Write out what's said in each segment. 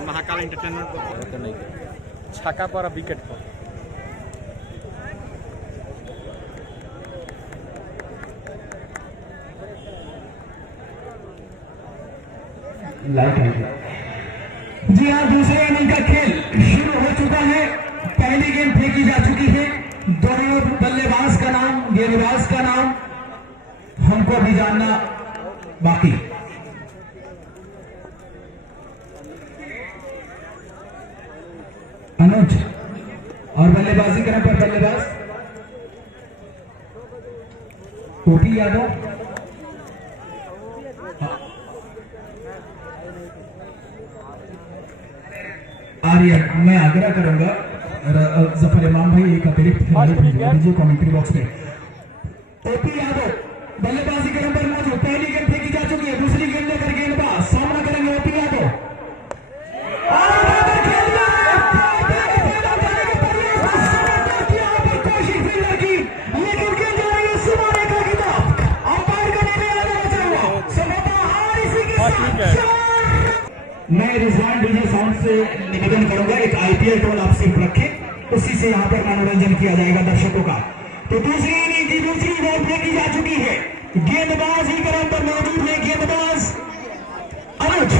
Mahakal entertainment छक्का पर wicket पर जी हाँ, दूसरे इनिंग का खेल शुरू हो चुका है। पहली गेंद फेंकी जा चुकी है। दोनों बल्लेबाज का नाम, गेंदबाज का नाम हमको अभी जानना बाकी। अनुज और बल्लेबाजी करने पर बल्लेबाज ओपी यादव। आर्यन, मैं आग्रह करूंगा जफर इमाम भाई एक अतिरिक्त खिलाड़ी भेज दीजिए कमेंट्री बॉक्स में। ओपी यादव बल्लेबाजी करने पर मौजूद। पहली गेंद फेंकी जा चुकी है। दूसरी गेंद लेकर गेंदबाज सामना करेंगे ओपी यादव। मैं रिजवान डीजे साउंड से निवेदन करूंगा एक आईपीएल टोल आप सिर्फ रखें, उसी से यहाँ पर मनोरंजन किया जाएगा दर्शकों का। तो दूसरी इनिंग की दूसरी बॉल फेंकी जा चुकी है। गेंदबाज ही क्रम पर मौजूद है। गेंदबाज अनुज,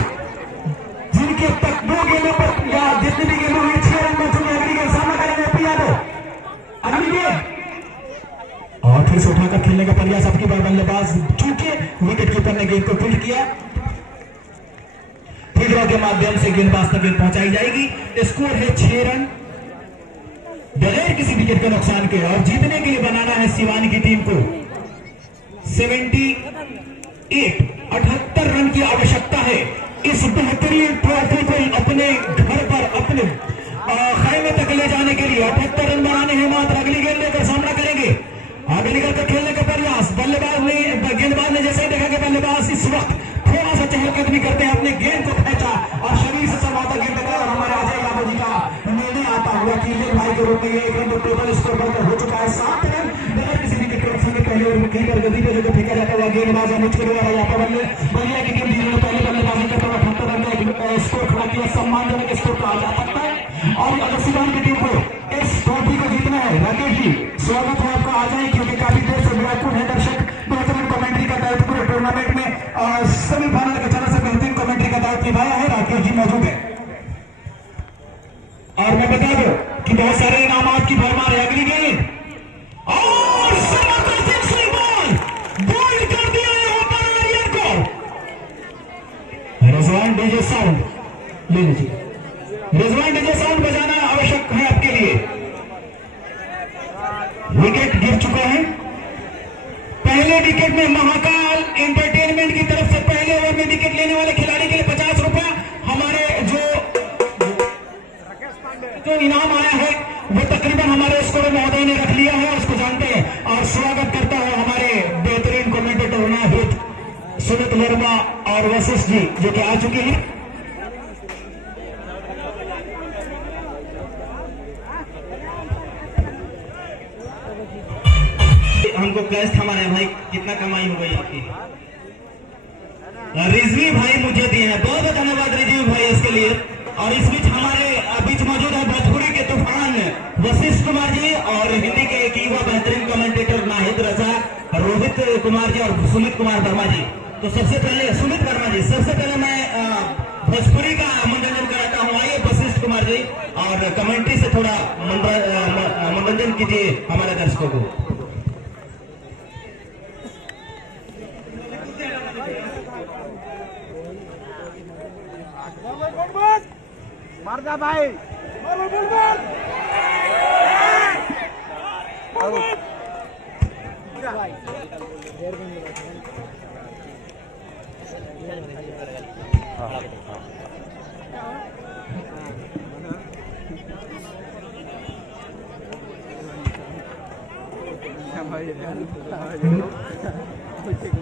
जिनके तक 2 गेंदों पर या जितनी भी गेंदों में 6 रन बच चुके। अगली गेंद सामना करेंगे ओपी यादव। अगली गेंद और फिर से उठाकर खेलने का प्रयास आपकी बार बल्लेबाज चूके विकेट कीपर ने गेंद को फील्ड किया। फील्डरों के माध्यम से गेंदबाज तक गेंद पहुंचाई जाएगी। स्कोर है 6 रन बगैर किसी विकेट के नुकसान के। और जीतने के लिए बनाना है सिवान की टीम को 78 रन की आवश्यकता है। इस बेहतरीन ट्रॉफी को अपने घर पर अपने खेमे तक ले जाने के लिए 78 रन बनाने हैं मात्र। अगली गेंद लेकर सामना करेंगे। आगे निकलकर खेलने का प्रयास। बल्लेबाज ने गेंदबाज ने जैसे ही देखा कि बल्लेबाज इस वक्त थोड़ा सा चहलकदमी करते हैं, अपने गेंद को खेचा और शरीर से समाता गेंद लगा। और हमारे अजय यादव जी का निर्णय आता हुआ कीर्तिन भाई के रूप में ये गेंद टोटल स्कोर बढ़कर हो चुका है 7 रन बगैर किसी विकेट के नुकसान के। पहले ओवर में कीपर गति पे जो फेंका जाता हुआ गेंदबाज अनुज के द्वारा यहाँ पर बल्ले की टीम जीरो पहले बल्लेबाजी करते हुए 78 रन का स्कोर खड़ा किया। सम्मानजनक स्कोर कहा जा सकता है। और अगर सिवान की टीम को इस ट्रॉफी को जीतना है, राकेश जी स्वागत है आपका। आ जाए क्योंकि काफी देर से व्याकुल है दर्शक। बेहतरीन कमेंट्री का दायित्व पूरे टूर्नामेंट में सेमीफाइनल के चरण से बेहतरीन कमेंट्री का दायित्व निभाया है। राकेश जी मौजूद है। और मैं बता दूं कि बहुत सारे इनाम की भरमार है। अगली गेंद और बॉल कर दिया है ओपन आर्यन को। रिजवान डीजे साउंड ले लीजिए। रिजवान डीजे साउंड बजाना आवश्यक है आपके लिए। विकेट गिर चुका है। पहले विकेट में महाकाल एंटरटेनमेंट की तरफ से पहले ओवर में विकेट लेने वाले खिलाड़ी के लिए 50 रुपया हमारे जो इनाम आया है वो तकरीबन हमारे स्कोर महोदय ने रख लिया है, उसको जानते हैं। और स्वागत करता है हमारे बेहतरीन कमेंटेटर नाहिद सुमित वर्मा और वशिष्ठ जी जो कि आ चुके हैं। हमको कैश थमा रहे भाई, कितना कमाई हो गई आपकी? रिजवी भाई मुझे दिए हैं, बहुत बहुत धन्यवाद रिजवी भाई इसके लिए। और इस बीच हमारे बीच मौजूद है भोजपुरी के तूफान वशिष्ठ कुमार जी और हिंदी के एक युवा बेहतरीन कमेंटेटर नाहिद रजा, रोहित कुमार जी और सुमित कुमार वर्मा जी। तो सबसे पहले सुमित वर्मा जी, सबसे पहले मैं भोजपुरी का मनोरंजन कराता हूँ। आइए वशिष्ठ कुमार जी और कमेंट्री से थोड़ा मनोरंजन कीजिए हमारे दर्शकों को। मारदा भाई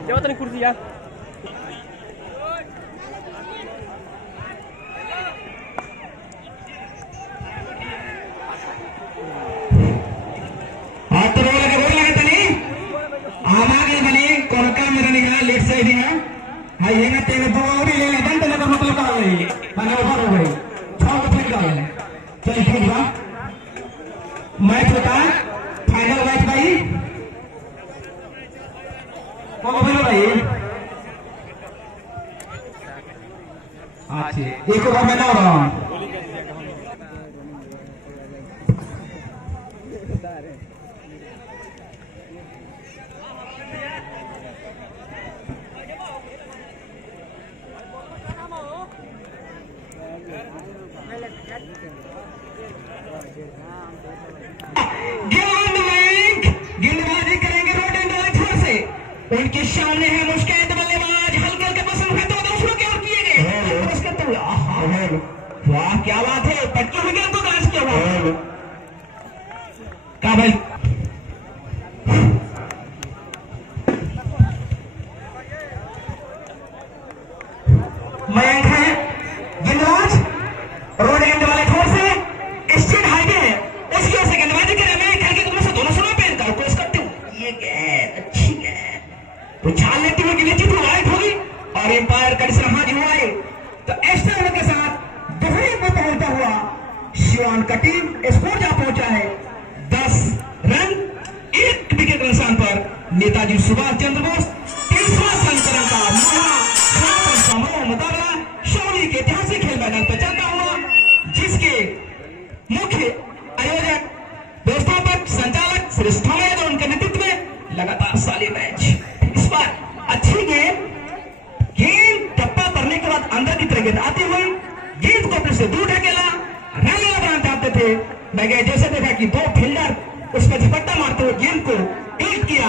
jawatan kursi ya. आमागे बनी कोनका मेरे निगाह लेट साइड है हाय ये ना तेरे दो और ले ले बंद लगा मैच होता है फाइनल मैच भाई कौन बोलो भाई अच्छा एक ओवर में 9 रन गेंदबाजी करेंगे रोड एंड छोर से उनके सामने है मुश्किल बल्लेबाज हल्के हल्के पसंद है तो दूसरों के और किए गए उसके तो वाह क्या बात है पक्की हो गया तो गाज क्या हुआ का भाई मयंक है गेंदबाज रोड एंड वाले छोर से स्टेट हाईवे है उसकी ओर से गेंदबाजी करे मैं खेल के तुमसे से दोनों सुनो पहन कर कोशिश करते हूँ ये गेंद अच्छी गेंद तो छाल लेते हुए गिले चित्र वाइट होगी और एम्पायर कंडीशन हाजिर हुआ है तो एक्स्ट्रा रन के साथ दोहरे में पहुंचता हुआ शिवान का टीम स्कोर जा पहुंचा है 10 रन 1 विकेट के स्थान पर नेताजी सुभाष चंद्र बोस 30वां संस्करण का मुकाबला शौली के ऐतिहासिक खेल मैदान पर चलता हुआ जिसके मुख्य आयोजक व्यवस्थापक संचालक श्री स्थमेद और उनके नेतृत्व में लगातार साले मैच इस बार अच्छी गेंद टप्पा करने के बाद अंदर की तरफ गेंद आती हुई गेंद को अपने से दूर ढकेला रन बनाना चाहते थे मगर जैसे देखा कि 2 फील्डर उस पर झपट्टा मारते हुए गेंद को एक किया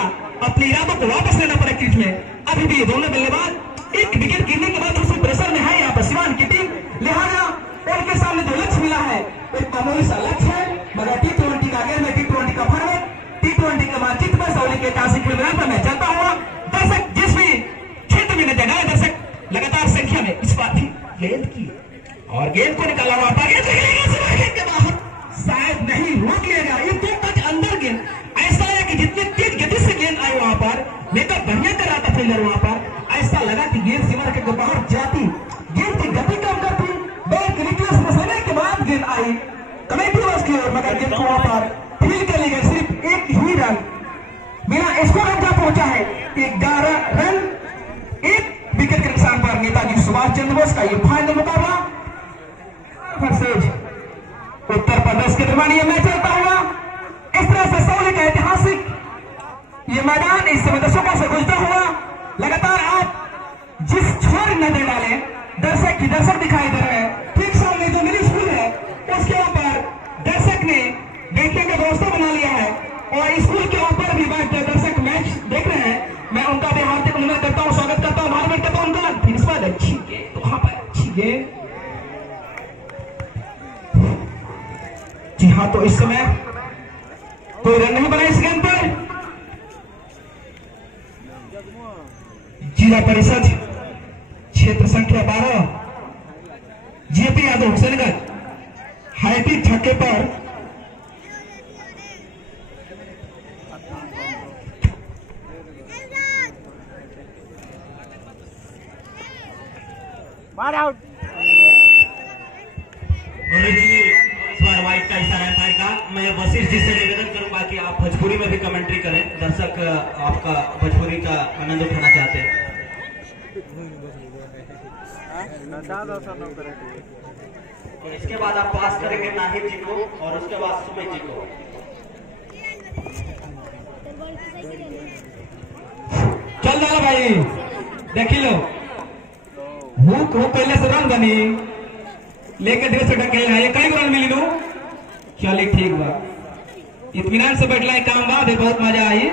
अपने इरादों को वापस लेना पड़ा क्रीज में अभी भी दोनों बल्लेबाज एक विकेट गिरने के बाद उसी प्रेशर में है यहाँ पर सिवान की टीम लिहाजा उनके सामने जो लक्ष्य मिला है एक मामूली सा लक्ष्य है मगर T20 का गेम में T20 का फॉर्मेट T20 के मानचित्र में सौली के ऐतिहासिक खेल मैदान पर मैं चलता हुआ दर्शक जिस भी क्षेत्र में नजर आए दर्शक लगातार संख्या में इस बार भी गेंद की और गेंद को निकाला हुआ के बाहर शायद नहीं रोक लिया ये 2 टच अंदर गेंद ऐसा है कि जितनी तेज गति से गेंद आई वहां पर लेकर बढ़िया कर रहा था फील्डर वहां पर ऐसा लगा कि गेंद सीमा के बाहर जाती गेंद की गति कम करती बैट निकलस मसले के बाद गेंद आई कमेटी बस की ओर मगर गेंद को वहां पर फील कर ली गई सिर्फ एक ही रन बिना स्कोर जा पहुंचा है 11 रन 1 विकेट के नुकसान पर नेताजी सुभाष चंद्र बोस का ये फाइनल मुकाबला उत्तर प्रदेश के दरमियान ये मैच चलता हुआ इस तरह से सौली का ऐतिहासिक ये मैदान इस समय दर्शकों से गुजरता हुआ लगातार आप जिस छोर नजर डाले दर्शक दिखाई दे रहे हैं ठीक सामने जो मिनी स्कूल है उसके ऊपर दर्शक ने बैठने का व्यवस्था बना लिया है और स्कूल के ऊपर भी बैठकर दर्शक मैच देख रहे हैं मैं उनका भी हार्दिक अभिनंदन करता हूँ स्वागत करता हूँ मार्मिट करता हूँ उनका फिर इस बार अच्छी गेंद तो वहां पर अच्छी गेंद जी हाँ तो इस समय कोई रन नहीं बना इस गेंद पर जिला परिषद क्षेत्र संख्या 12 जेपी यादव हुसैनगंज हाईटी छक्के पर बार आउट वाइट का इशारा है फायर का मैं वसीर जी से निवेदन करूंगा कि आप भोजपुरी में भी कमेंट्री करें दर्शक आपका भोजपुरी का आनंद उठाना चाहते हैं इसके बाद आप पास करेंगे नाहिद जी को और उसके बाद सुमित जी को चल जाला भाई देखी लो भूख हो पहले से रन बनी लेके धीरे से ढकेल रहा है कई रन मिली नो चलिए ठीक बा इत्मीनान से बैठला है काम बाद बहुत मजा आई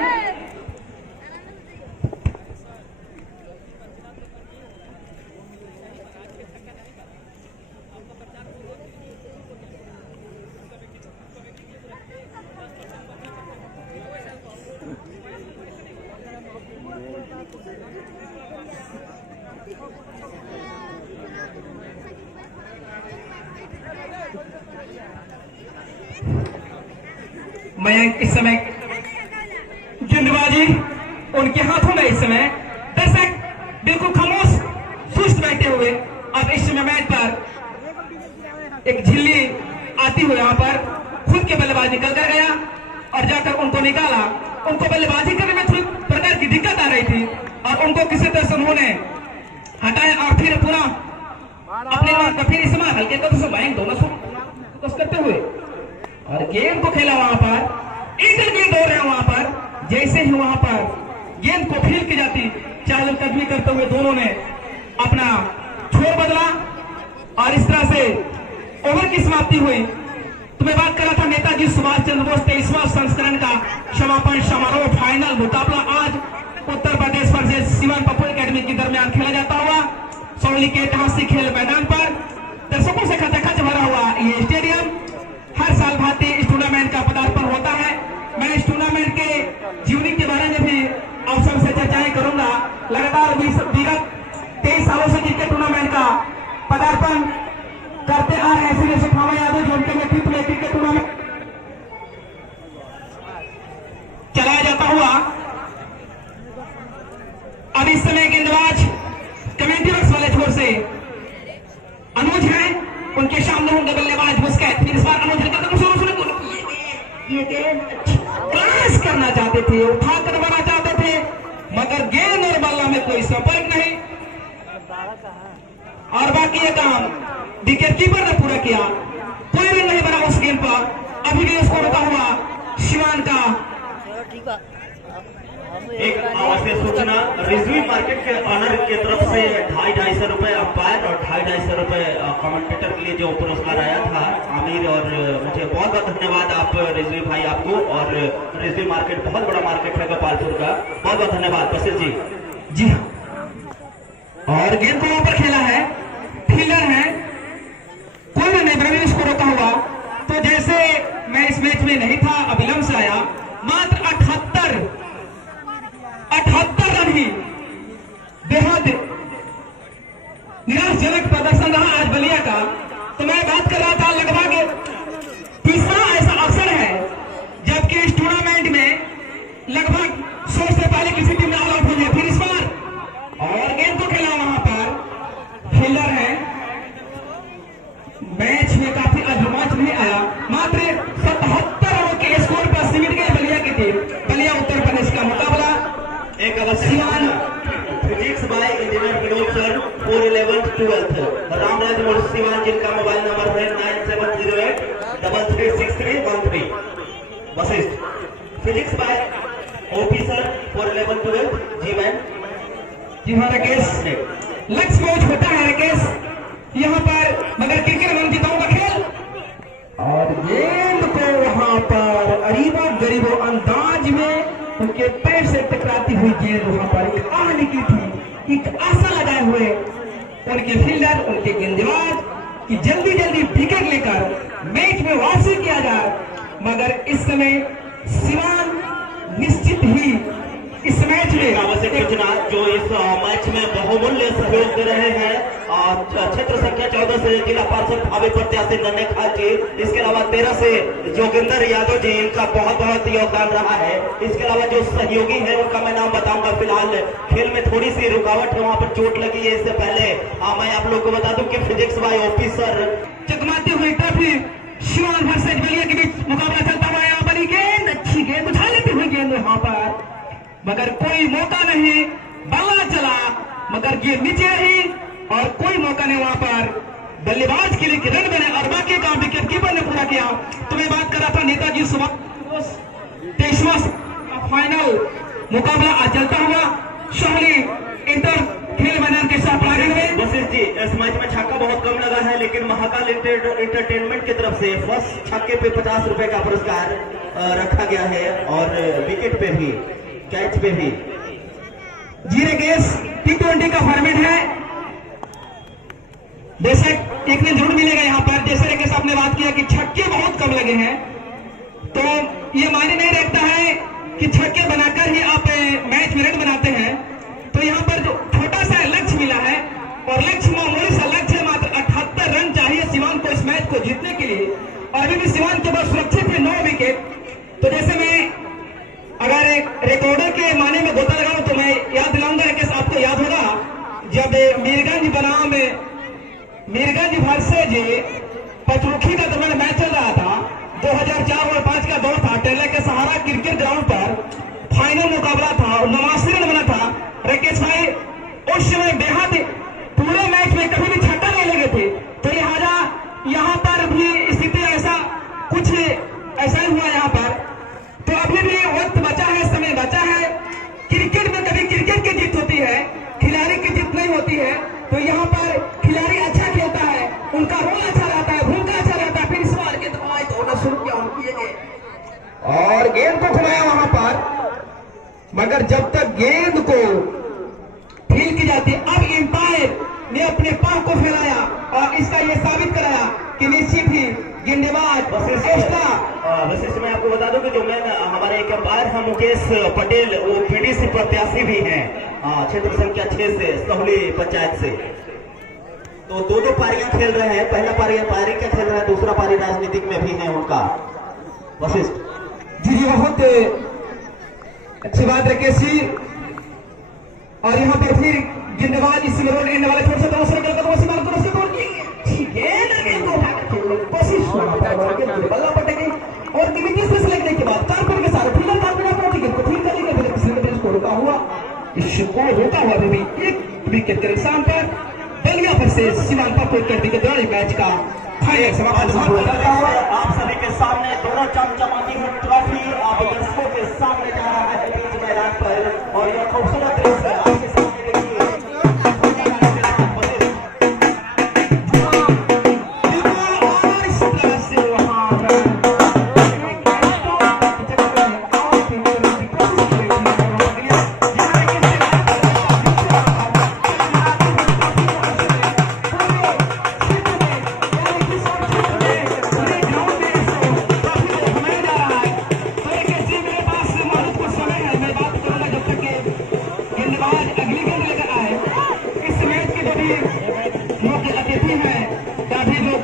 मयंक इस समय गेंदबाजी उनके हाथों में इस समय दर्शक बिल्कुल खामोश सुस्त बैठे हुए अब इस समय मैच पर एक झिल्ली आती हुई यहाँ पर खुद के बल्लेबाजी गेंदबाज निकल कर गया और जाकर उनको निकाला। उनको बल्लेबाजी करने में थोड़ी प्रकार की दिक्कत आ रही थी और उनको किसी तरह से उन्होंने हटाया और फिर पूरा अपने फिर इस्तेमाल हल्के कदम बैंक दोनों फोकस करते हुए और गेंद को खेला वहां पर इंटर गेंद हो रहे हैं वहां पर। जैसे ही वहां पर गेंद को फील की जाती चहलकदमी करते हुए दोनों ने अपना छोर बदला और इस तरह से ओवर की समाप्ति हुई। तो मैं बात कर रहा था नेताजी सुभाष चंद्र बोस 23वां संस्करण का समापन समारोह फाइनल मुकाबला आज उत्तर प्रदेश वर्सेस सिवान पप्पू एकेडमी के दरमियान खेला जाता हुआ सौली के ऐतिहासिक खेल मैदान पर दर्शकों से खचाखच भरा हुआ ये स्टेडियम। हर साल भांति इस टूर्नामेंट का पदार्पण होता है। मैं इस टूर्नामेंट के जीवनी के बारे में भी आप सबसे चर्चाएं करूंगा। लगातार विगत 23 सालों से क्रिकेट टूर्नामेंट का पदार्पण करते आ रहे हैं श्री सुखावा यादव जो उनके नेतृत्व में क्रिकेट टूर्नामेंट चलाया जाता हुआ। अब इस समय गेंदबाज कमेटी बॉक्स वाले छोर से अनुज हैं, उनके सामने होंगे बल्लेबाज मुस्कैत। फिर इस बार अनुज ये गेंद क्रॉस करना चाहते थे, उठाकर बनाना चाहते थे, मगर गेंद और बल्ला में कोई संपर्क नहीं और बाकी ये काम विकेट कीपर ने पूरा किया। कोई भी नहीं बना उस गेंद पर। अभी भी उसको रुका हुआ शिवान का एक आवश्यक सूचना रिजवी मार्केट के ऑनर की तरफ से 250 रुपए अंपायर और 250 रुपए कमेंटेटर के लिए जो पुरस्कार आया था आमिर, और मुझे बहुत बहुत धन्यवाद आप रिजवी भाई आपको। और रिजवी मार्केट बहुत बड़ा मार्केट है गोपालपुर का, बहुत बहुत धन्यवाद बशीर जी। जी हाँ, और गेंद को वहां पर खेला है, फील्डर है, कोई भी नहीं ब्रवीन इसको रोका हुआ। तो जैसे मैं इस मैच में नहीं था, अविलंब से आया, मात्र 78 रन ही बेहद निराशजनक प्रदर्शन रहा आज बलिया का। तो मैं बात कर रहा था लगभग तीसरा ऐसा अवसर है जबकि इस टूर्नामेंट में लगभग 100 से पहले किसी टीम में ऑल आउट हुई है। फिर इस बार और गेंद को खेला वहां पर फील्डर है। मैच में काफी रोमांच नहीं आया, मात्र 77 रनों के स्कोर पर सिमट गई बलिया की टीम। बलिया उत्तर प्रदेश का मुकाबला एक अवश्य physics by engineer Vinod sir 411-12 Ramraj Mor Siwan, जिनका मोबाइल नंबर है 9708336313। वशिष्ठ फिजिक्स बाय ऑफिसर 411-12 जी मैन। जी हाँ राकेश, लक्ष्य मैच होता है राकेश यहाँ पर, मगर क्रिकेट में जीताओं का खेल और गेंद को वहां पर अरीबो गरीबो अंदाज में उनके पैर से टकराती हुई गेंद वहां पर एक आह निकली थी, एक आशा लगाए हुए उनके फील्डर, उनके गेंदबाज कि जल्दी जल्दी विकेट लेकर मैच में वापसी किया जाए। मगर इस समय सिवान निश्चित ही इस मैच में आवश्यक सूचना जो इस मैच में बहुमूल्य सहयोग दे रहे हैं क्षेत्र संख्या 14 से जिला पार्षद भावी प्रत्याशी नन्हे खान जी, इसके अलावा 13 से जोगिंदर यादव जी, इनका बहुत बहुत योगदान रहा है। इसके अलावा जो सहयोगी है उनका मैं नाम बताऊंगा। फिलहाल खेल में थोड़ी सी रुकावट है, वहां पर चोट लगी है। इससे पहले मैं आप लोग को बता दूं कि फिजिक्स बाय ऑफिसर चकमाती हुई ट्रॉफी शिवान वर्सेस बलिया के बीच मुकाबला चलता हुआ। यहाँ पर गेंद अच्छी गेंद उछाल लेती हुई गेंद वहां पर, मगर कोई मौका नहीं, बल्ला चला मगर गेंद नीचे रही और कोई मौका नहीं वहां पर बल्लेबाज के लिए रन बने और बाकी काम विकेट कीपर ने पूरा किया। तो मैं बात कर रहा था नेताजी सुभाष 23वां फाइनल मुकाबला आज चलता हुआ शहरी इंटर खेल मैदान के साथ आगे में। वशिष्ठ जी, इस मैच में छक्का बहुत कम लगा है, लेकिन महाकाल एंटरटेनमेंट की तरफ से फर्स्ट छक्के पे 50 रुपए का पुरस्कार रखा गया है और विकेट पे भी, कैच पे भी। जी राकेश, T20 का फॉर्मेट है, बेशक एक दिन जरूर मिलेगा यहाँ पर। जैसे राकेश आपने बात किया कि छक्के बहुत कम लगे हैं, तो ये मायने नहीं रखता है कि छक्के बनाकर ही आप मैच में रन बनाते हैं। तो यहाँ पर जो छोटा सा लक्ष्य मिला है और लक्ष्य मामूली सा लक्ष्य है, मात्र 78 रन चाहिए सिवान को इस मैच को जीतने के लिए। और अभी भी सिवान के पास सुरक्षित है 9 विकेट। तो जैसे मैं अगर एक रिकॉर्डर के माने में गोता लगाऊं तो मैं याद दिलाऊंगा कि आपको याद होगा जब मीरगंज बनाम मीरगंज वर्सेज पचरुखी का दरमियान मैच चल रहा था 2004 और 5 का दौर था। टेले के सहारा क्रिकेट ग्राउंड पर फाइनल मुकाबला था और 89 रन बना था। राकेश भाई उस समय बेहद पूरे मैच में कभी भी छक्का नहीं लगे थे, तो लिहाजा यहाँ पर भी स्थिति ऐसा कुछ ऐसा ही हुआ यहाँ पर। तो अभी भी वक्त बचा है, समय बचा है। क्रिकेट में कभी क्रिकेट की जीत होती है, खिलाड़ी की जीत नहीं होती है। तो यहाँ पर खिलाड़ी अच्छा खेलता है, उनका रोल अच्छा रहता है, भूमिका अच्छा रहता है। फिर इस बार गेंद घुमाई तो होना शुरू किया उनकी और गेंद को घुमाया वहां पर, मगर जब तक गेंद को फील की जाती, अब एम्पायर ने अपने पांव को फैलाया और इसका यह साबित कराया कि निश्चित ही गेंदबाज वैसे मैं आपको बता दूं कि जो मैन हमारे एक अंपायर हैं मुकेश पटेल, वो पीडीसी प्रत्याशी भी हैं क्षेत्र संख्या 6 से, सहौली पंचायत से। तो दो पारियां खेल रहे हैं। पहला पारी फायरिंग का खेल रहा है, दूसरा पारी राजनीतिक में भी है उनका। वशिष्ठ जी बहुत अच्छी बात राकेश जी। और यहाँ पर फिर गेंदबाज इस रोड एंड वाले छोर से दोनों से निकलकर वसी बाल को तोड़ दी। ठीक है, गेंद को उठाकर खेलने की कोशिश बल्ला पटेगी और दिग्विजय से लगने के बाद 4 पर के साथ फील्डर का बिना पहुंची गेंद को ठीक करने के लिए किसी ने बेंच को रोका हुआ। इसको रोका हुआ भी एक विकेट के नुकसान पर बलिया पर से सीमान पर कर दी के दौरान मैच का फाइनल समाप्त हुआ। आप सभी के सामने दोनों चमचमाती हुई ट्रॉफी आप दर्शकों के सामने जा रहा है बीच मैदान पर और यह खूबसूरत दृश्य आपके सामने देखिए।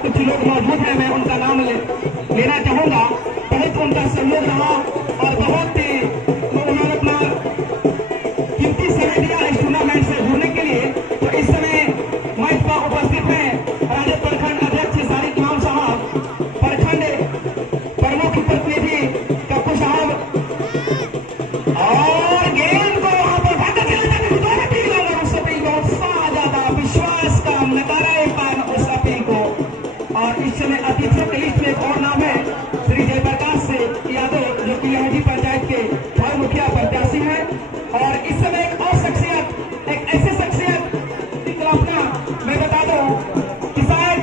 कुछ लोग मौजूद हैं, मैं उनका नाम लेना चाहूंगा। बहुत उनका सहयोग रहा और बहुत उन्होंने अपना कीमती समय दिया इस टूर्नामेंट से जुड़ने के लिए। तो इस समय मंच पर उपस्थित हैं राजद प्रखंड अध्यक्ष सारिक इमाम साहब, प्रखंड प्रमुख प्रतिनिधि कप्पू साहब और गेंद को वहां पर भागा चला जाता उस अपील को उत्साह ज्यादा विश्वास का नकारा पान उस अपील को। और इस समय अतिथियों के लिस्ट में एक और नाम है श्री जयप्रकाश यादव, जो कि लहजी पंचायत के पूर्व मुखिया प्रत्याशी हैं। और इस समय एक और शख्सियत, एक ऐसी शख्सियत की कल्पना मैं बता दूं कि शायद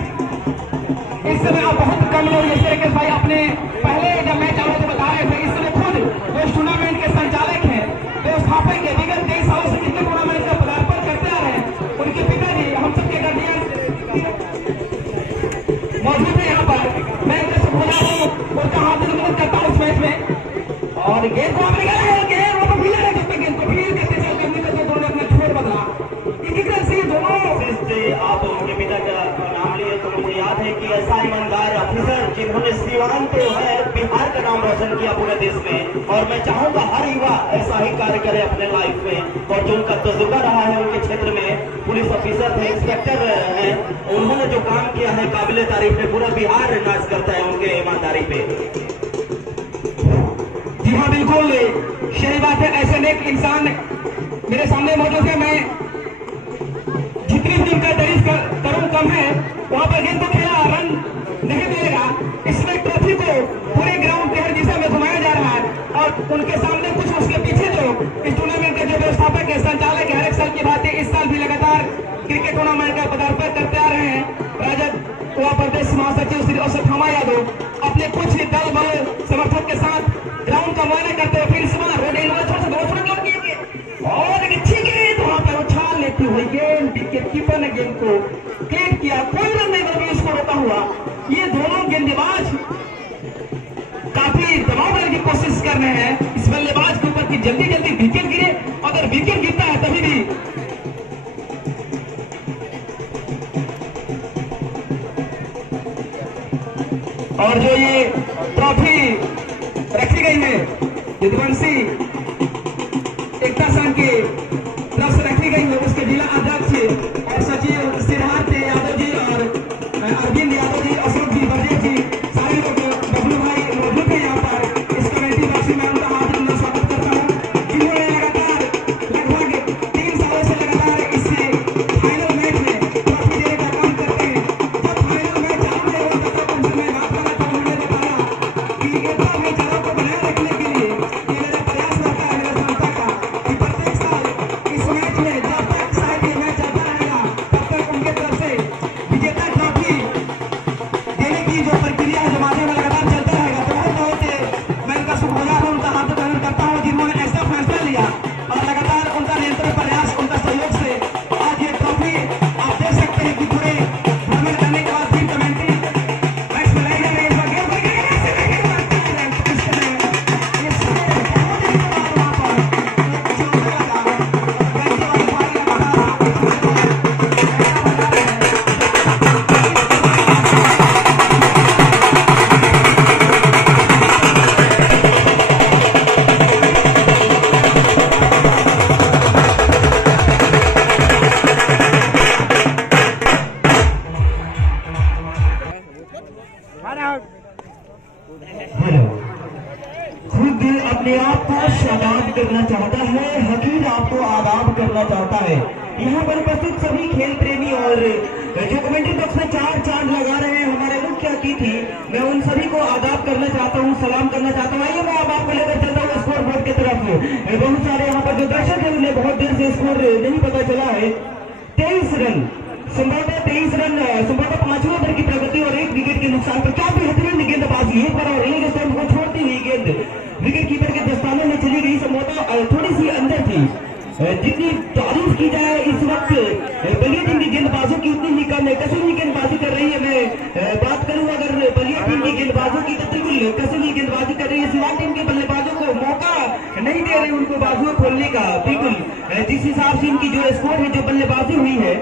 इस समय आप बहुत कम लोग जैसे राकेश भाई अपने पहले जब मैच आने को बता रहे थे, इस समय खुद जो इस टूर्नामेंट के संचालक हैं, व्यवस्थापक के विगत 23 सालों से जितने टूर्नामेंट का पदार्पण करते आ रहे हैं, उनके पिताजी हम सबके गार्डियन मौजूद है यहाँ पर। मैं इनसे बोला हूँ उनका हार्दिक मदद करता हूँ इस मैच में। और गेंद को आपने गया है, गेंद वो तो फील्डर है, जब तक गेंद को फील्ड करते चल करने का दोनों ने अपना छोर बदला। इसी तरह से दोनों आप उनके पिता का नाम लिए तो मुझे याद है कि ऐसा ईमानदार अफसर जिन्होंने सीवान तो है बिहार का नाम रोशन किया पूरे देश में। और मैं चाहूंगा हर युवा ऐसा ही कार्य करे अपने लाइफ में। और जो उनका तजुर्बा रहा है उनके क्षेत्र में, पुलिस ऑफिसर थे, इंस्पेक्टर हैं, उन्होंने जो काम किया है काबिले तारीफ है। पूरा बिहार नाच करता है उनके ईमानदारी पे। जी हाँ बिल्कुल सही बात है। ऐसे नेक इंसान मेरे सामने मौजूद है। मैं जितनी भी उनका तारीफ करूं कम है। वहां पर गेंद को खेला, रन नहीं मिलेगा। इसमें ट्रॉफी को पूरे ग्राउंड के हर दिशा में घुमाया जा रहा है और उनके सामने कुछ उसके पीछे जो इस टूर्नामेंट के जो व्यवस्थापक है, संचालक है, हर एक साल की बात है, इस साल भी लगातार क्रिकेट टूर्नामेंट का पदार्पण करते आ रहे हैं। राजद गोवा प्रदेश महासचिव श्री अशोक यादव अपने कुछ दल बल समर्थक के साथ ग्राउंड का मुआयना करते हुए फिर इस बार रोड एंड वाले और एक अच्छी गेंद वहां पर उछाल लेती हुई गेंद विकेट कीपर ने गेंद को क्लियर किया। कोई रन नहीं बल्कि इसको रोका हुआ। ये दोनों गेंदबाज काफी दबाव डालने की कोशिश कर रहे हैं इस बल्लेबाज के ऊपर कि जल्दी जल्दी विकेट गिरे। अगर विकेट गिरता है तभी भी और जो ये ट्रॉफी रखी गई है यदुवंशी एकता संघ के तरफ से रखी गई है, उसके जिला अध्यक्ष और सचिव सिद्धार्थ यादव जी और अरविंद यादव जी, अशोक जी, बलदेव जी, सारे लोग बबलू भाई मौजूद शुक्रगुजार हूं, उनका हार्दिक अभिनंदन करता हूं जिन्होंने ऐसा फैसला लिया और लगातार उनका निरंतर प्रयास, उनका सहयोग से आज ये ट्रॉफी आप देख सकते हैं कि पूरे भ्रमण करने के बाद भी कमेंट्री मैच में लगे हुए हैं। खुद अपने आप को शादाब करना चाहता है, हकीर आपको आदाब करना चाहता है। यहाँ पर उपस्थित सभी खेल प्रेमी और जो कमेंट्री बॉक्स में चार चांद लगा रहे हैं हमारे मुख्य अतिथि, मैं उन सभी को आदाब करना चाहता हूँ, सलाम करना चाहता हूँ। आइए मैं अब आपको लेकर चलता हूँ स्कोर बोर्ड की तरफ। बहुत सारे यहाँ पर जो दर्शक है उन्हें बहुत देर से स्कोर नहीं पता चला है। 23 रन संभवतः 23 रन संभवतः 5वें ओवर की प्रगति और 1 विकेट के नुकसान पर क्या बेहतरीन गेंदबाजी, एक बार और एक स्टंप को छोड़ती हुई गेंद विकेट कीपर के दस्ताने में चली गई। संभवतः थोड़ी सी अंदर थी। जितनी तारीफ की जाए इस वक्त बलिया टीम की गेंदबाजों की उतनी ही कम है। कसी हुई गेंदबाजी कर रही है। मैं बात करूं अगर बलिया टीम की गेंदबाजों की तो बिल्कुल कसी हुई गेंदबाजी कर रही है। सिवान टीम के बल्लेबाजों को मौका नहीं दे रहे उनको बाजुओं खोलने का। बिल्कुल जिस हिसाब से इनकी जो स्कोर है, जो बल्लेबाजी हुई है,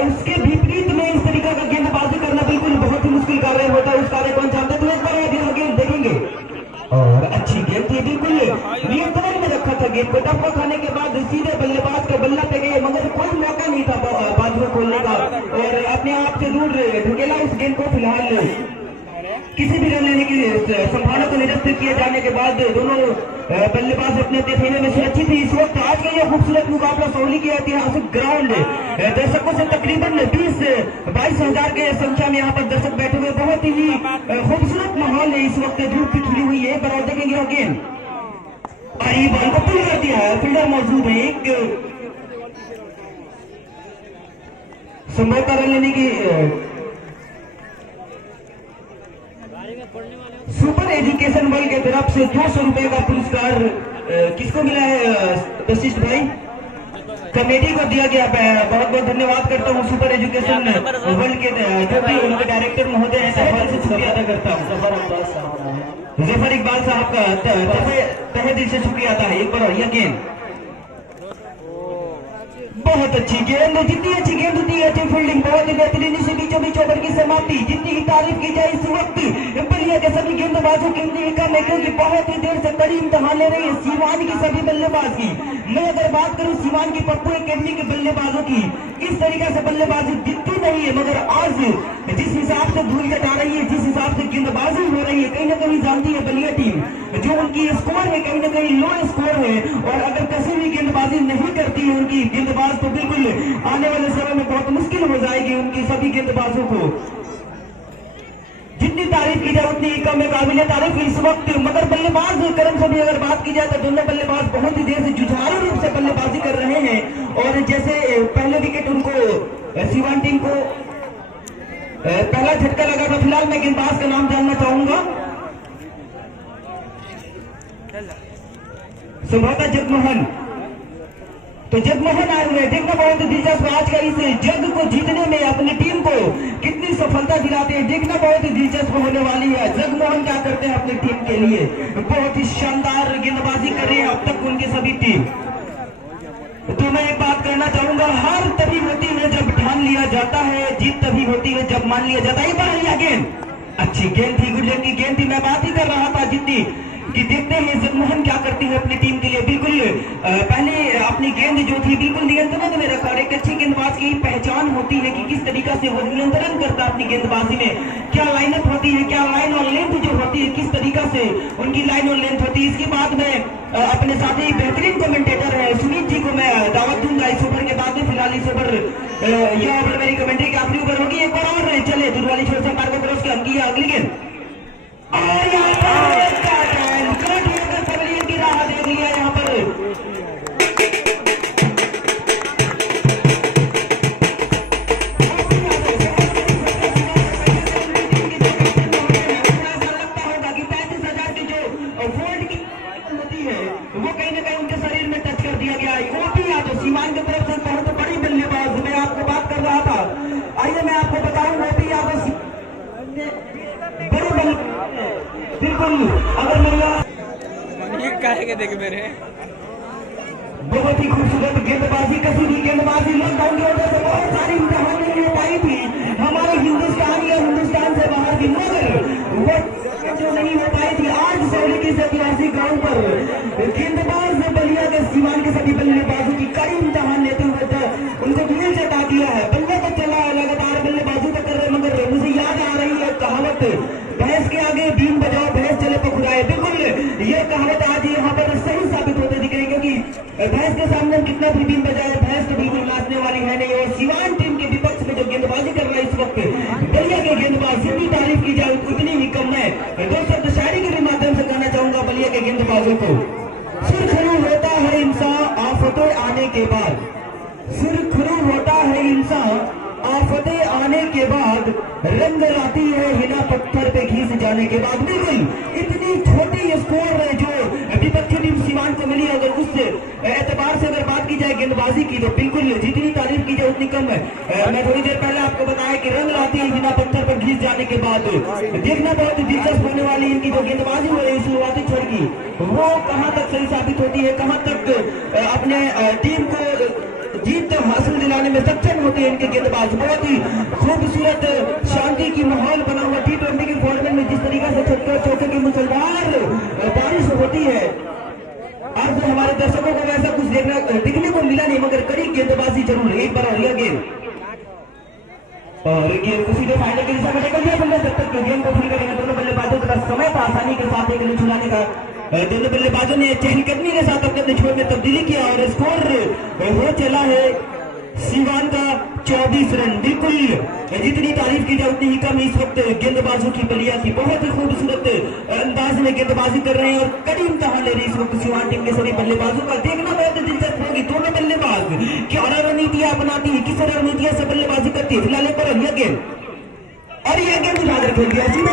उसके विपरीत में इस तरीका का गेंदबाजी करना बिल्कुल बहुत ही मुश्किल कार्य होता है। उस कार्य को अंजाम देते हुए एक बार गेंद देखेंगे और अच्छी गेंद थी, बिल्कुल नियंत्रण में रखा था गेंद को। टप्पा खाने के बाद सीधे बल्लेबाज का बल्ला पे गए, मगर कोई मौका नहीं था बाजुओं खोलने का और अपने आप से दूर ढकेला उस गेंद को। फिलहाल किसी भी रन लेने की संभावना को निरस्त किए जाने के बाद दोनों बल्लेबाज अपने अपने खेमे में सुरक्षित थी। इस वक्त आज का यह खूबसूरत मुकाबला सोहली के ऐतिहासिक ग्राउंड दर्शकों से तकरीबन 20-22 हजार के संख्या में यहाँ पर दर्शक बैठे हुए। बहुत ही खूबसूरत माहौल है इस वक्त, धूप भी खिली हुई है। पर देखेंगे अगेन और ये बॉल को पुल कर दिया है, फील्डर मौजूद है। एक संभवतः रन लेने की सुपर एजुकेशन वर्ल्ड की तरफ से 200 रुपए का पुरस्कार किसको मिला है वशिष्ठ भाई? कमेटी को दिया गया। बहुत बहुत धन्यवाद करता हूँ सुपर एजुकेशन वर्ल्ड के जो भी उनके डायरेक्टर महोदय हैं, से शुक्रिया अदा करता हूँ। जफर इकबाल साहब का तहे दिल से शुक्रिया अदा है। एक बार ये गेंद बहुत अच्छी गेंद, जितनी अच्छी गेंद उतनी अच्छी फील्डिंग, बहुत ही बेहतरीन से बीचों बीच ओवर की समाप्ति। जितनी ही तारीफ की जाए इस वक्त बलिया के सभी गेंदबाजों की उतनी कम है, क्योंकि बहुत ही देर से कड़ी इम्तिहान ले रही है सीवान की सभी बल्लेबाज की। मैं अगर बात करूं सीवान की पप्पू एकेडमी के बल्लेबाजों की, इस तरीके से बल्लेबाजी दिखती नहीं है, मगर आज जिस हिसाब से धूल जटा रही है, जिस हिसाब से गेंदबाजी हो रही है, कहीं ना कहीं जानती है बलिया टीम जो उनकी स्कोर है कहीं ना कहीं लो स्कोर है। और अगर कहीं भी गेंदबाजी नहीं करती है उनकी गेंदबाज, तो बिल्कुल आने वाले समय में बहुत मुश्किल हो जाएगी उनकी सभी गेंदबाजों को। जितनी तारीफ की जाए उतनी कम है, काबिल तारीफ इस वक्त। मगर बल्लेबाज क्रम से भी अगर बात की जाए तो दोनों बल्लेबाज बहुत ही देर से जुझारू रूप से बल्लेबाजी कर रहे हैं। और जैसे पहले विकेट उनको सीवान टीम को पहला झटका लगा था। फिलहाल मैं गेंदबाज का नाम जानना चाहूंगा, संभवतः जगमोहन। तो जगमोहन आए हुए, देखना बहुत दिलचस्प आज का इस जग को जीतने में अपनी टीम को कितनी सफलता दिलाते हैं, देखना बहुत ही दिलचस्प होने वाली है। जगमोहन क्या करते हैं अपनी टीम के लिए, बहुत ही शानदार गेंदबाजी कर रहे हैं अब तक उनकी सभी टीम। तो मैं एक बात कहना चाहूंगा, हार तभी होती है जब ठान लिया जाता है, जीत तभी होती है जब मान लिया जाता है। बाहर गेंद, अच्छी गेंद थी, गुड लेग की गेंद थी। मैं बात ही कर रहा था जितनी कि देखते हैं जगमोहन क्या करती है अपनी टीम के लिए। बिल्कुल पहले अपनी गेंद जो थी बिल्कुल नियंत्रण में रखा। एक अच्छी गेंदबाज की पहचान होती है कि किस तरीका से वो नियंत्रण करता है अपनी गेंदबाजी में, क्या लाइनअप होती है, क्या लाइन और लेंथ जो होती है, किस तरीका से उनकी लाइन और लेंथ होती है। इसके बाद में अपने साथी बेहतरीन कमेंटेटर है सुनीत जी को मैं दावत दूंगा इस ओवर के बाद में। फिलहाल इस ओवर यह ओवर मेरी कमेंट्री की आखिरी ओवर होगी। एक बार और चले दूर वाली छोर से पार को क्रॉस की अगली गेंद और यहाँ पर पवेलियन की राह देख लिया यहाँ पर। लगता होगा कि 35,000 बिल्कुल अगर महिला ये कहेंगे देख मेरे बहुत ही खूबसूरत गेंदबाजी, कसी भी गेंदबाजी लॉकडाउन की वजह से बहुत सारी इम्तिहान नहीं हो पाई थी हमारे हिंदुस्तान या हिंदुस्तान से बाहर की, मगर वो जो नहीं हो पाई थी आज शहर के ऐतिहासिक ग्राउंड पर गेंदबाज बलिया के सीमान के सभी बल्लेबाजों की कड़ी इम्तिहान लेते हुए उनको दिल जता दिया है। बल्ले तो चला है लगातार बल्लेबाजी तो कर रहे, मगर मुझे याद आ रही है कहावत, भैंस के आगे बीन बजाओ भैंस चले पखुराए। बिल्कुल ये कहावत आज यहाँ पर सही साबित होते दिख रही है, क्योंकि भैंस के सामने हम कितना भी बीन बजाए भैंस तो बिल्कुल नाचने वाली है नहीं। और सिवान टीम के विपक्ष में जो गेंदबाजी कर रहा है इस वक्त बलिया के गेंदबाज, जितनी तारीफ की जाए उतनी ही कम है। दो शब्द शायरी के भी माध्यम से कहना चाहूंगा बलिया के गेंदबाजों को, सुरखरू होता है इंसान आफतें आने के बाद, सुरखरू होता है इंसान आफतें आने के बाद, रंग लाती है हिना पत्थर पे घिस जाने के बाद। बिल्कुल इतनी छोटी स्कोर जो विपक्षी टीम सीमान को मिली, अगर उस एतबार से अगर बात की जाए गेंदबाजी की तो बिल्कुल जितनी तारीफ की जाए उतनी कम है। मैं थोड़ी देर पहले आपको बताया कि रंग लाती है हिना पत्थर पर घिस जाने के बाद। देखना बहुत दिलचस्प होने वाली इनकी जो गेंदबाजी हो रही है शुरुआती क्षण की, वो कहां तक सही साबित होती है, कहां तक अपने टीम को जीत हासिल दिलाने में सक्षम होते हैं इनके गेंदबाज। बहुत ही खूबसूरत शांति की माहौल बना हुआ T20 के फॉर्मेट में जिस तरीके से छक्के चौके की मुसलधार बारिश होती है, आज हमारे दर्शकों को वैसा कुछ दिखने को मिला नहीं, मगर कड़ी गेंदबाजी जरूर एक बार और यह गेंद और गेंद को सीधे फाइनल की दिशा में निकल दिया बल्ले। जब तक गेंद को फ्री करेंगे दोनों बल्लेबाजों के पास समय था आसानी के साथ एक रन छुड़ाने का। दोनों बल्लेबाजों ने चहलकदमी के साथ अपने छोर में तब्दीली किया और स्कोर हो चला है सीवान का 24 रन। बिल्कुल जितनी तारीफ की जाए उतनी ही कम इस वक्त गेंदबाजों की बलिया की बहुत ही खूबसूरत अंदाज में गेंदबाजी कर रहे हैं और कड़ी इम्तिहान ले रही है इस वक्त सीवान टीम के सभी बल्लेबाजों का। देखना बहुत दिलचस्प होगी दोनों बल्लेबाज क्या रणनीतियां अपनाती है, किस रणनीतियां से बल्लेबाजी करती है। फिलहाल एक और यह गेंद और यह गेंद उठाकर खेल दिया सीधे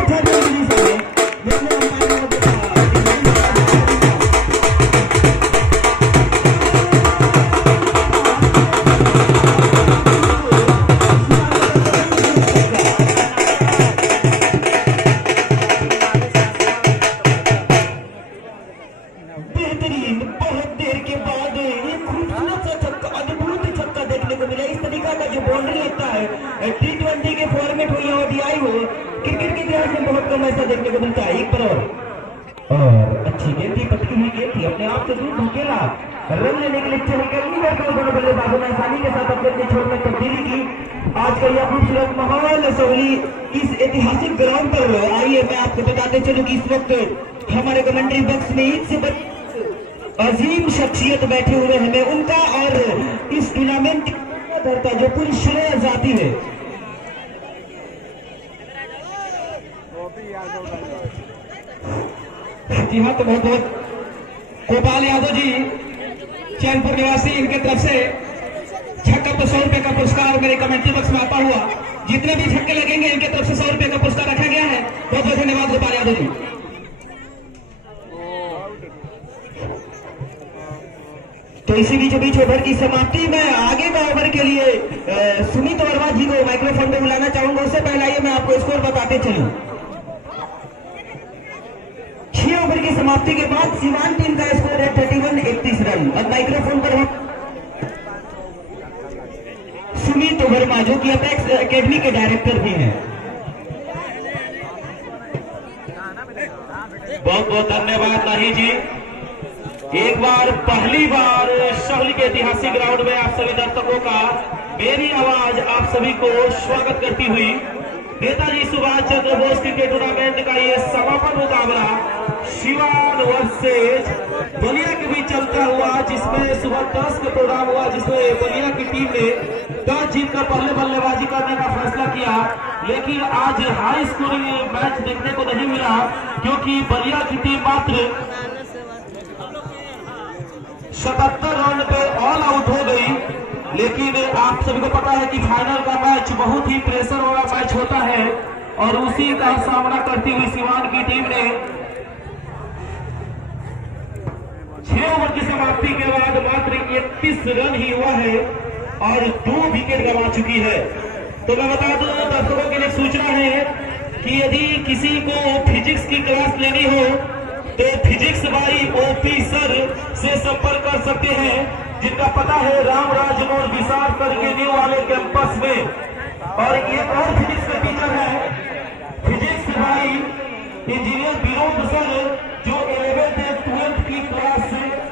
बेहतरीन बहुत देर के बाद एक खूबसूरत सा छक्का, अद्भुत छक्का देखने को मिला। इस तरीका का जो बाउंड्री लगता है T20 के फॉर्मेट हो या ODI हो, क्रिकेट के इतिहास में बहुत कम ऐसा देखने को मिलता है। एक पर और अच्छी गेंद थी, पटकी हुई गेंद थी, अपने आप से दूर धकेला, रन लेने के लिए चहलकदमी करके दोनों बल्लेबाजों ने आसानी के साथ अपने छोर में तब्दीली की। आज का यह खूबसूरत माहौल सोहली इस ऐतिहासिक ग्राउंड पर। आइए मैं आपको बताते चलूं कि इस वक्त हमारे कमेंट्री बॉक्स में एक से अजीम शख्सियत बैठे हुए हैं, मैं उनका और इस टूर्नामेंट का जो पूरी श्रेय जाती है। जी हाँ, तो बहुत बहुत गोपाल यादव जी चैनपुर निवासी, इनके तरफ से छक्का तो 100 रुपए का पुरस्कार मेरे कमेंट्री बॉक्स में आता हुआ। जितने भी छक्के लगेंगे इनके तरफ से 100 रुपए का पुरस्कार रखा गया है। बहुत बहुत धन्यवाद गोपाल यादव जी। तो इसी बीच ओवर की समाप्ति में आगे का ओवर के लिए सुमित वर्मा जी को माइक्रोफोन में बुलाना चाहूंगा। उससे पहले आइए मैं आपको स्कोर बताते चलूं। 6 ओवर की समाप्ति के बाद सीवान टीम का स्कोर है 31-31 रन। अब माइक्रोफोन पर हम सुमित वर्मा जो कि अपेक्स एकेडमी के डायरेक्टर भी हैं। बहुत बहुत धन्यवाद नाही जी। एक बार पहली बार शहर के ऐतिहासिक ग्राउंड में आप सभी दर्शकों का मेरी आवाज आप सभी को स्वागत करती हुई नेताजी सुभाष चंद्र बोस क्रिकेट टूर्नामेंट का ये समापन मुकाबला सीवान वर्सेज बलिया के बीच चलता हुआ, जिसमें सुबह 10 का प्रोग्राम हुआ, जिसमें बलिया की टीम ने 10 जीतकर पहले बल्लेबाजी करने का फैसला किया। लेकिन आज हाई स्कोरिंग मैच देखने को नहीं मिला, क्योंकि बलिया की टीम मात्र 77 रन पे ऑल आउट हो गई। लेकिन आप सभी को पता है कि फाइनल का मैच बहुत ही प्रेशर वाला मैच होता है और उसी का सामना करती हुई सीवान की टीम ने 6 ओवर की समाप्ति के बाद मात्र 31 रन ही हुआ है और 2 विकेट गंवा चुकी है। तो मैं बता दूं दर्शकों के लिए सूचना है कि यदि किसी को फिजिक्स की क्लास लेनी हो तो फिजिक्स बाई ओपी सर से संपर्क कर सकते हैं, जिनका पता है रामराज मोड़ विशाल करके न्यू वाले कैंपस में। और एक और फिजिक्स का टीचर है, physics by engineer Vinod sir, जो 11th 12th की क्लास,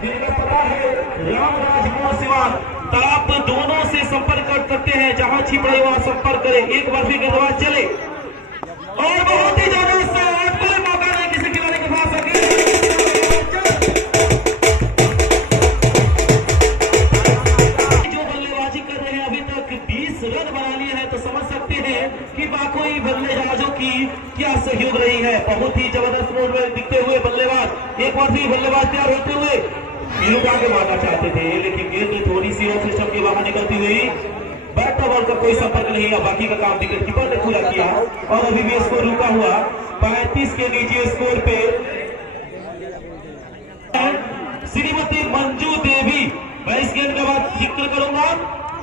जिनका पता है रामराज मोड़ सिवान। तो आप दोनों से संपर्क कर सकते हैं, जहां छिप रहे वहां संपर्क करें। एक बार फिर गेंदबाज चले और बहुत ही ज्यादा कोई मौका नहीं किसी खिलाड़ी के पास आगे। जो बल्लेबाजी कर रहे हैं अभी तक 20 रन बना लिए हैं, तो समझ सकते हैं कि बाकी बल्लेबाजों की क्या सहयोग रही है। बहुत ही जबरदस्त मोड में दिखते हुए बल्लेबाज, एक बार भी बल्लेबाज तैयार होते हुए मीलू आगे मारना चाहते थे, लेकिन गेंद थोड़ी सी ऑफ सिस्टम के बाहर निकलती हुई। बैट बॉल का कोई संपर्क नहीं है, बाकी का काम विकेट कीपर ने पूरा किया। और अभी भी स्कोर रुका हुआ 35 के नीचे स्कोर पे श्रीमती मंजू देवी। मैं इस गेंद के बाद जिक्र करूंगा।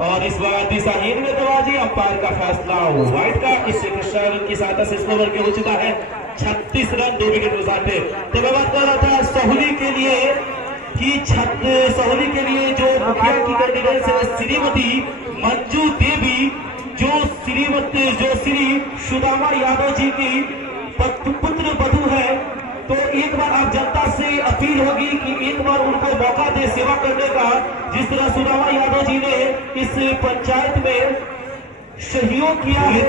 और इस बार दिशाहीन गेंदबाजी, अंपायर का फैसला वाइड का। इस रन की सहायता से स्कोर के हो चुका है 36 रन 2 विकेट के साथ। तो मैं बात कर रहा था सहूली के लिए कि सहूली के लिए जो मुखिया की कैंडिडेट है श्रीमती मंजू देवी, जो श्री सुदामा यादव जी की पुत्र वधू है। तो एक बार आप जनता से अपील होगी कि एक बार उनको मौका दे सेवा करने का, जिस तरह सुदामा यादव जी ने इस पंचायत में सहयोग किया है।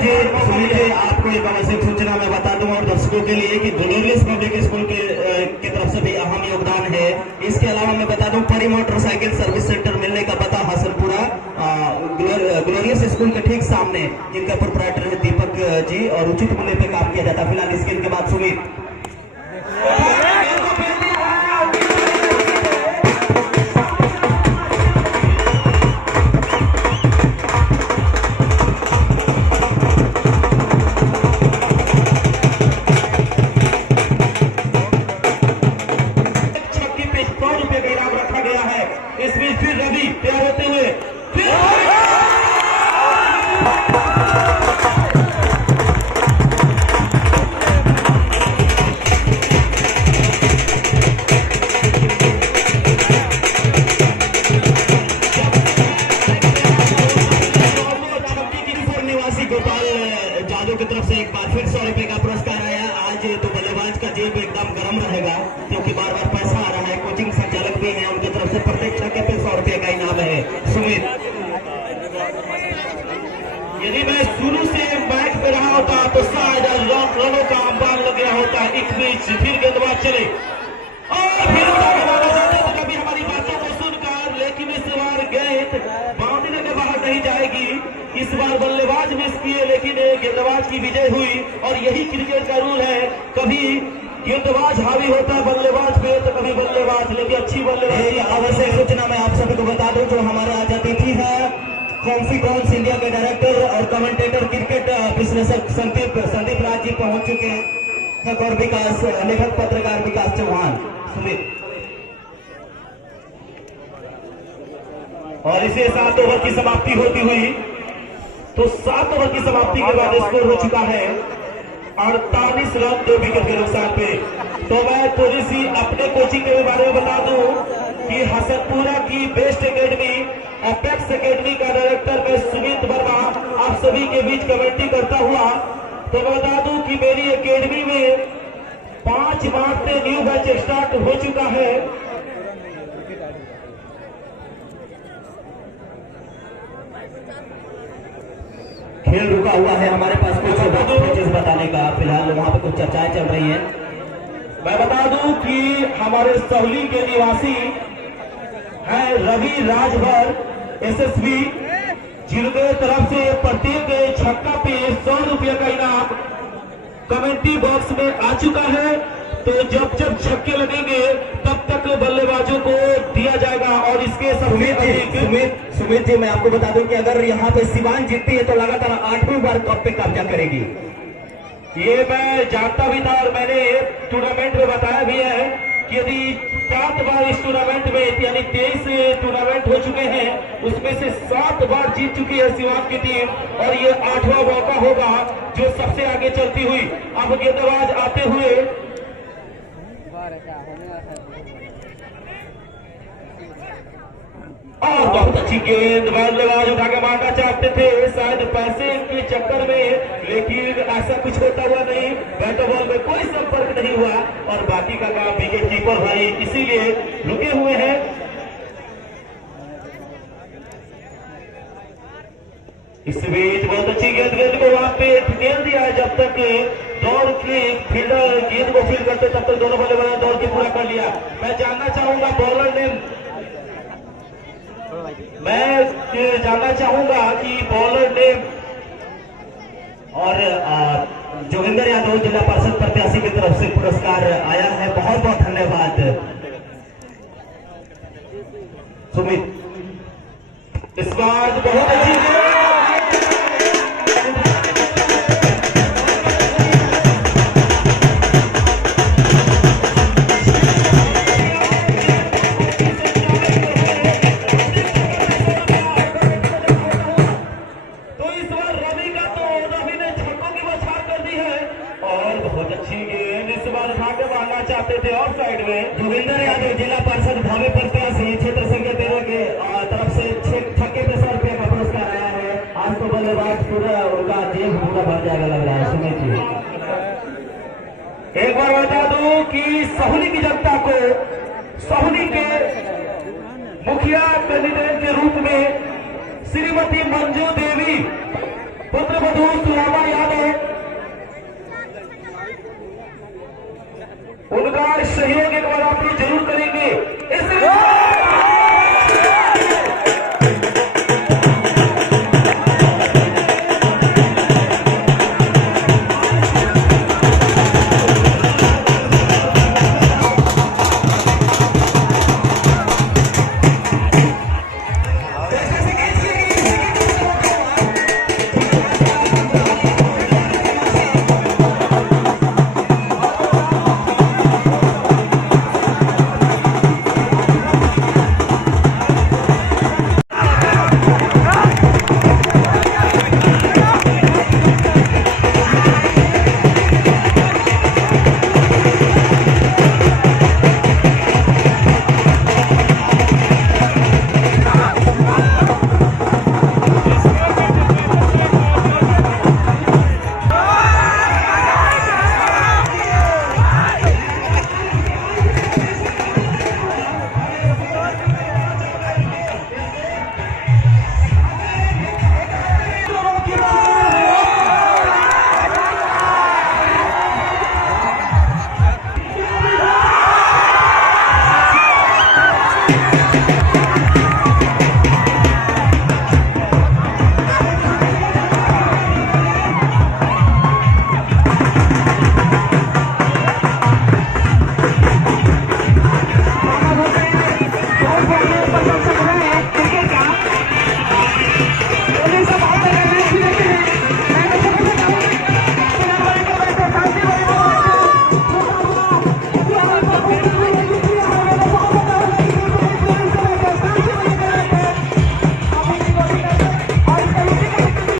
आपको एक आवश्यक सूचना मैं बता दूं और दर्शकों के लिए कि ग्लोरियस पब्लिक स्कूल के तरफ से भी अहम योगदान है। इसके अलावा मैं बता दूं परी मोटरसाइकिल सर्विस सेंटर मिलने का पता हसनपुरा ग्लोरियस स्कूल के ठीक सामने, जिनका प्रोप्राइटर है दीपक जी, और उचित मूल्य पे काम किया जाता है। फिलहाल इस गेंद के बाद सुमित की तरफ से एक बार फिर 100 रुपए का पुरस्कार आया। आज तो बल्लेबाज का जेब एकदम गर्म रहेगा, क्योंकि बार बार पैसा आ रहा है। कोचिंग संचालक भी हैं, उनकी तरफ से प्रत्येक छक्के पे 100 रुपए का इनाम है। सुमित, यदि मैं शुरू से मैच पे रहा होता तो शायद रनों का अंबार लग गया होता। एक बीच फिर गेंदबाज चले और फिर जाते कभी हमारी बातों को सुनकर, लेकिन इस बार गेंद बाउंड्री के बाहर नहीं जाएगी। इस बार बल्लेबाज मिस किए, लेकिन गेंदबाज की विजय हुई। और यही क्रिकेट का रूल है, कभी गेंदबाज हावी होता है बल्लेबाज पे, तो कभी बल्लेबाज, लेकिन अच्छी बल्लेबाजी। आवश्यक सूचना मैं आप सभी को बता दूं, जो हमारे आज अतिथि है कॉन्फिडेंस इंडिया के डायरेक्टर और कमेंटेटर क्रिकेट विश्लेषक संदीप राज जी पहुंच चुके हैं, और विकास लेखक पत्रकार विकास चौहान। सुमित, और इसे 7 ओवर की समाप्ति होती हुई, तो 7 ओवर की समाप्ति के बाद स्कोर हो चुका है 48 रन 2 विकेट के नुकसान पे। तो मैं थोड़ी सी अपने कोचिंग के बारे में बता दूं कि हसनपुरा की बेस्ट एकेडमी अपेक्स एकेडमी का डायरेक्टर मैं सुमित वर्मा आप सभी के बीच कमेंट्री करता हुआ। तो मैं बता दूं कि मेरी एकेडमी में 5 मार्च से न्यू बैच स्टार्ट हो चुका है। खेल रुका हुआ है, हमारे पास कुछ चीज बताने का फिलहाल वहां पे कुछ चर्चाएं चल रही हैं। मैं बता दूं कि हमारे सहूली के निवासी है रवि राजभर एसएसबी, जिनके तरफ से प्रत्येक छक्का पे 100 रुपये का इनाम कमेंट्री बॉक्स में आ चुका है। तो जब जब छक्के लगेंगे तब तक बल्लेबाजों को दिया जाएगा। और इसके सुमित जी, मैं आपको बता दूं कि अगर यहाँ पे सिवान जीतती है तो लगातार 8वीं बार कप पे कब्जा करेगी। ये मैं जानता भी था और मैंने टूर्नामेंट में बताया भी है कि यदि 7 बार इस टूर्नामेंट में यानी 23 टूर्नामेंट हो चुके हैं, उसमें से 7 बार जीत चुकी है सिवान की टीम और ये 8वां मौका होगा जो सबसे आगे चलती हुई। अब गेंदबाज आते हुए और बहुत अच्छी गेंद बल्लेबाज उठा के मारना चाहते थे, शायद पैसे के चक्कर में, लेकिन ऐसा कुछ होता हुआ नहीं। बैट बॉल में कोई संपर्क नहीं हुआ और बाकी का काम विकेट कीपर भाई इसीलिए रुके हुए हैं। इस बीच बहुत अच्छी गेंद को वहां पे खेल दिया है। जब तक दौड़ के फील्डर गेंद को फील्ड करते तब तक दोनों बल्लेबाज दौड़ के पूरा कर लिया। मैं जानना चाहूंगा बॉलर ने, मैं जानना चाहूंगा कि बॉलर ने और जोगिंदर यादव जिला पार्षद प्रत्याशी की तरफ से पुरस्कार आया है, बहुत बहुत धन्यवाद सुमित। इस बार बहुत अच्छी चाहते थे ऑफ साइड में। जोगिंदर यादव जिला पार्षद भावे प्रत्याशी क्षेत्र संख्या 13 के तरफ से छक्के पे 100 रुपये का पुरस्कार आया है। आज तो बल्लेबाज पूरा उनका जेब पूरा भर जाएगा लग रहा है। सुनिए जी, एक बार बता दूं कि सहुली की जनता को सहुली के मुखिया कैंडिडेट के रूप में श्रीमती मंजू देवी पुत्रवधू सुरामा यादव, उनका सहयोग एक बार आप लोग जरूर करेंगे।